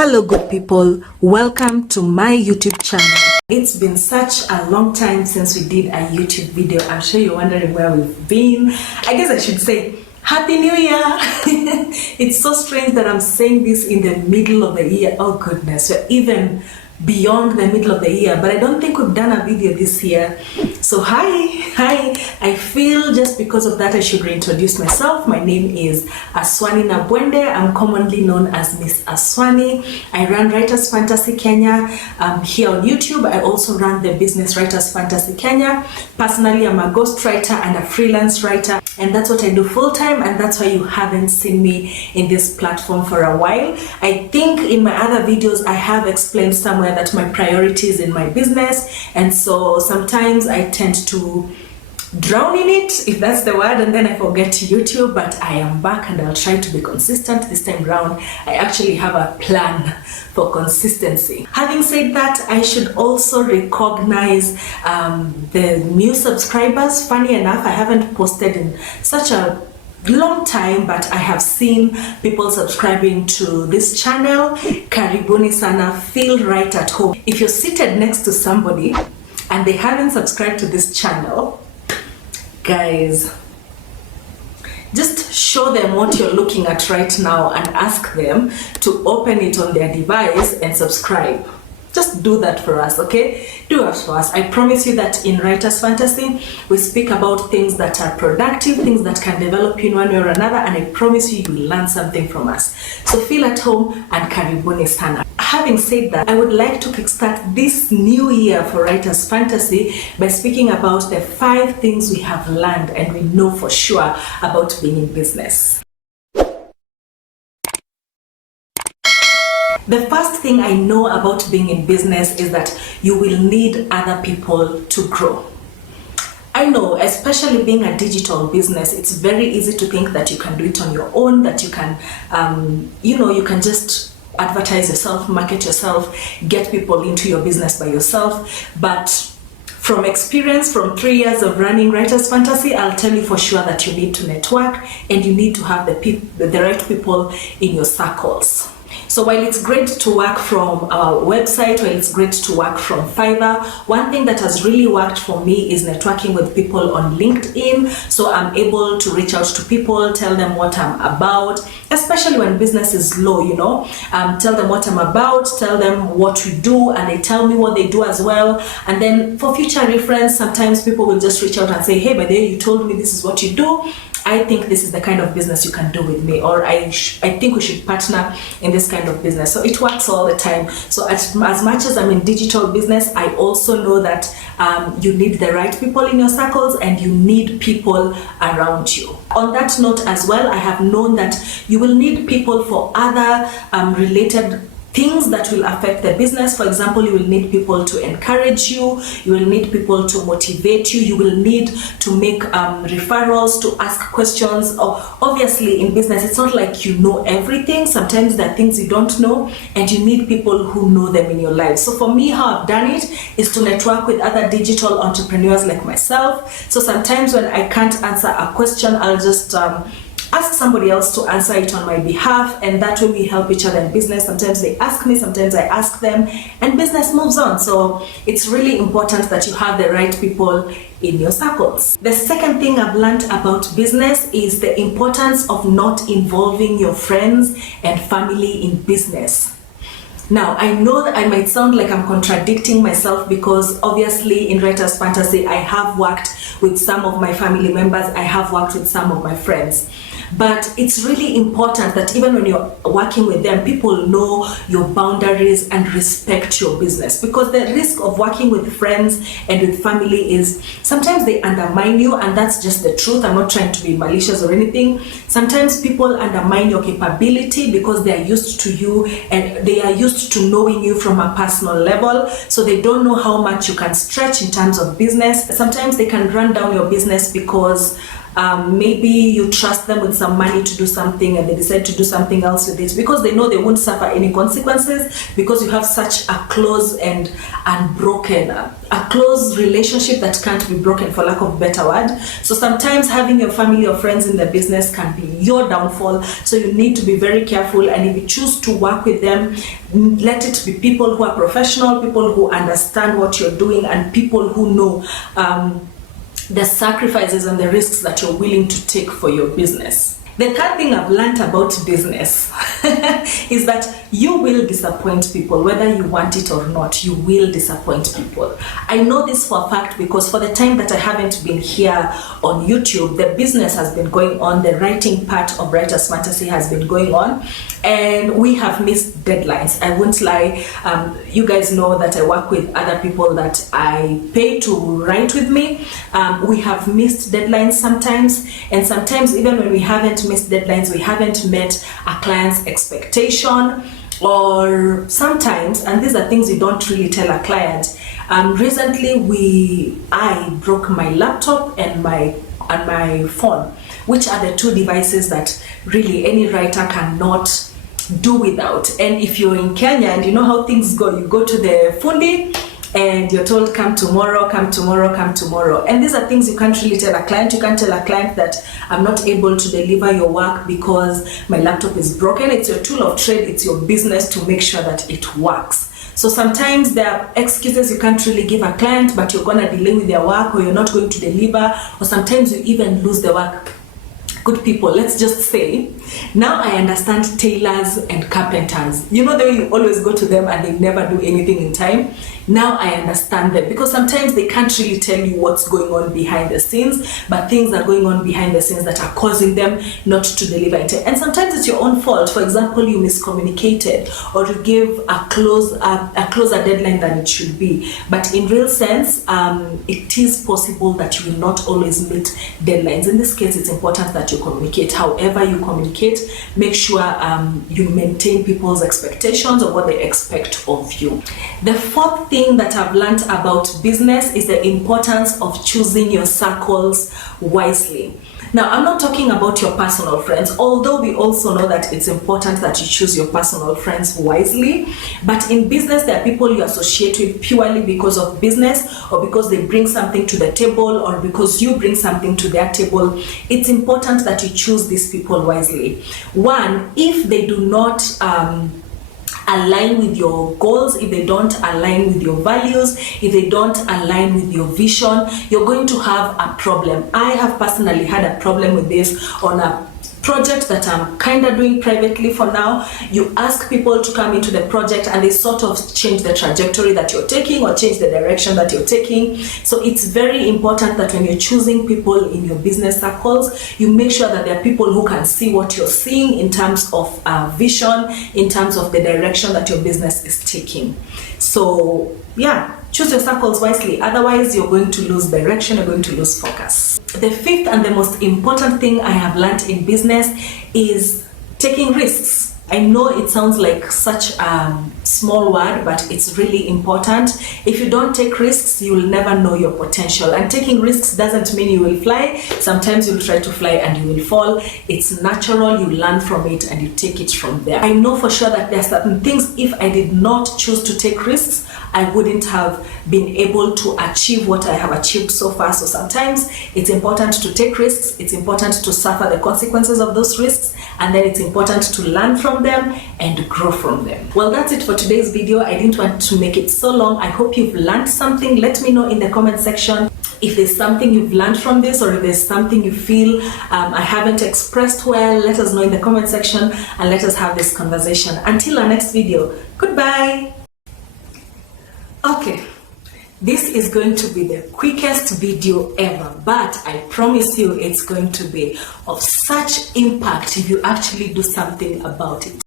Hello good people, welcome to my YouTube channel. It's been such a long time since we did a YouTube video. I'm sure you're wondering where we've been. I guess I should say Happy New Year! It's so strange that I'm saying this in the middle of the year. Oh goodness, we're even beyond the middle of the year, but I don't think we've done a video this year. So hi, I feel just because of that I should reintroduce myself. My name is Aswani Nabwende. I'm commonly known as Miss Aswani. I run Writers Fantasy Kenya here on YouTube. I also run the business Writers Fantasy Kenya. Personally, I'm a ghostwriter and a freelance writer, and that's what I do full-time, and that's why you haven't seen me in this platform for a while. I think in my other videos I have explained somewhere that my priorities in my business, and so sometimes I tend to drown in it, if that's the word, and then I forget YouTube. But I am back and I'll try to be consistent this time round. I actually have a plan for consistency. Having said that, I should also recognize the new subscribers. Funny enough, I haven't posted in such a long time, but I have seen people subscribing to this channel. Karibuni sana, feel right at home. If you're seated next to somebody and they haven't subscribed to this channel, guys, just show them what you're looking at right now and ask them to open it on their device and subscribe. Just do that for us, okay? Do it for us. I promise you that in Writers Fantasy, we speak about things that are productive, things that can develop you in one way or another, and I promise you, you will learn something from us. So feel at home and karibuni sana. Having said that, I would like to kickstart this new year for Writers Fantasy by speaking about the 5 things we have learned and we know for sure about being in business. The first thing I know about being in business is that you will need other people to grow. I know, especially being a digital business, it's very easy to think that you can do it on your own, that you can, you can just advertise yourself, market yourself, get people into your business by yourself. But from experience, from 3 years of running Writers Fantasy, I'll tell you for sure that you need to network and you need to have the right people in your circles. So while it's great to work from our website, while it's great to work from Fiverr, one thing that has really worked for me is networking with people on LinkedIn. So I'm able to reach out to people, tell them what I'm about, especially when business is low, tell them what I'm about, tell them what we do, and they tell me what they do as well. And then for future reference, sometimes people will just reach out and say, hey, by the way, you told me this is what you do. I think this is the kind of business you can do with me, or I think we should partner in this kind of business. So it works all the time. So as much as I'm in digital business, I also know that you need the right people in your circles and you need people around you. On that note as well, I have known that you will need people for other related things that will affect the business. For example, you will need people to encourage you, you will need people to motivate you, you will need to make referrals, to ask questions. Obviously in business, it's not like you know everything. Sometimes there are things you don't know and you need people who know them in your life. So for me, how I've done it is to network with other digital entrepreneurs like myself. So sometimes when I can't answer a question, I'll just ask somebody else to answer it on my behalf, and that way we help each other in business. Sometimes they ask me, sometimes I ask them, and business moves on. So it's really important that you have the right people in your circles. The second thing I've learned about business is the importance of not involving your friends and family in business. Now, I know that I might sound like I'm contradicting myself because obviously in Writers Fantasy, I have worked with some of my family members, I have worked with some of my friends. But it's really important that even when you're working with them, people know your boundaries and respect your business, because the risk of working with friends and with family is sometimes they undermine you, and that's just the truth. I'm not trying to be malicious or anything. Sometimes people undermine your capability because they are used to you and they are used to knowing you from a personal level, so they don't know how much you can stretch in terms of business. Sometimes they can run down your business because maybe you trust them with some money to do something and they decide to do something else with it because they know they won't suffer any consequences, because you have such a close and unbroken, a close relationship that can't be broken, for lack of a better word. So sometimes having your family or friends in the business can be your downfall, so you need to be very careful. And if you choose to work with them, let it be people who are professional, people who understand what you're doing, and people who know the sacrifices and the risks that you're willing to take for your business. The third thing I've learned about business is that you will disappoint people, whether you want it or not. You will disappoint people. I know this for a fact because for the time that I haven't been here on YouTube, the business has been going on, the writing part of Writers Fantasy has been going on, and we have missed deadlines. I won't lie. You guys know that I work with other people that I pay to write with me. We have missed deadlines sometimes, and sometimes even when we haven't missed deadlines, we haven't met a client's expectation, or sometimes, and these are things you don't really tell a client. Recently I broke my laptop and my phone, which are the two devices that really any writer cannot do without. And if you're in Kenya and you know how things go, you go to the fundi and you're told come tomorrow, come tomorrow, come tomorrow. And these are things you can't really tell a client. You can't tell a client that I'm not able to deliver your work because my laptop is broken. It's your tool of trade, it's your business to make sure that it works. So sometimes there are excuses you can't really give a client, but you're gonna delay with their work, or you're not going to deliver, or sometimes you even lose the work. Good people, let's just say, now I understand tailors and carpenters. You know the way you always go to them and they never do anything in time? Now I understand them, because sometimes they can't really tell you what's going on behind the scenes, but things are going on behind the scenes that are causing them not to deliver it. And sometimes it's your own fault. For example, you miscommunicated, or you gave a closer deadline than it should be. But in real sense, it is possible that you will not always meet deadlines. In this case, it's important that you communicate. However you communicate, make sure you maintain people's expectations of what they expect of you. The fourth thing that I've learned about business is the importance of choosing your circles wisely. Now, I'm not talking about your personal friends, although we also know that it's important that you choose your personal friends wisely. But in business, there are people you associate with purely because of business, or because they bring something to the table, or because you bring something to their table. It's important that you choose these people wisely. One, if they do not align with your goals, if they don't align with your values, if they don't align with your vision, you're going to have a problem. I have personally had a problem with this on a project that I'm kind of doing privately for now. You ask people to come into the project and they sort of change the trajectory that you're taking, or change the direction that you're taking. So it's very important that when you're choosing people in your business circles, you make sure that there are people who can see what you're seeing in terms of vision, in terms of the direction that your business is taking. So yeah, choose your circles wisely, otherwise you're going to lose direction, you're going to lose focus. The fifth and the most important thing I have learned in business is taking risks. I know it sounds like such a small word, but it's really important. If you don't take risks, you will never know your potential. And taking risks doesn't mean you will fly. Sometimes you'll try to fly and you will fall. It's natural, you learn from it and you take it from there. I know for sure that there are certain things, if I did not choose to take risks, I wouldn't have been able to achieve what I have achieved so far. So sometimes it's important to take risks, it's important to suffer the consequences of those risks, and then it's important to learn from them and grow from them. Well, that's it for today's video. I didn't want to make it so long. I hope you've learned something. Let me know in the comment section if there's something you've learned from this, or if there's something you feel I haven't expressed well. Let us know in the comment section and let us have this conversation. Until our next video, goodbye. Okay, this is going to be the quickest video ever, but I promise you it's going to be of such impact if you actually do something about it.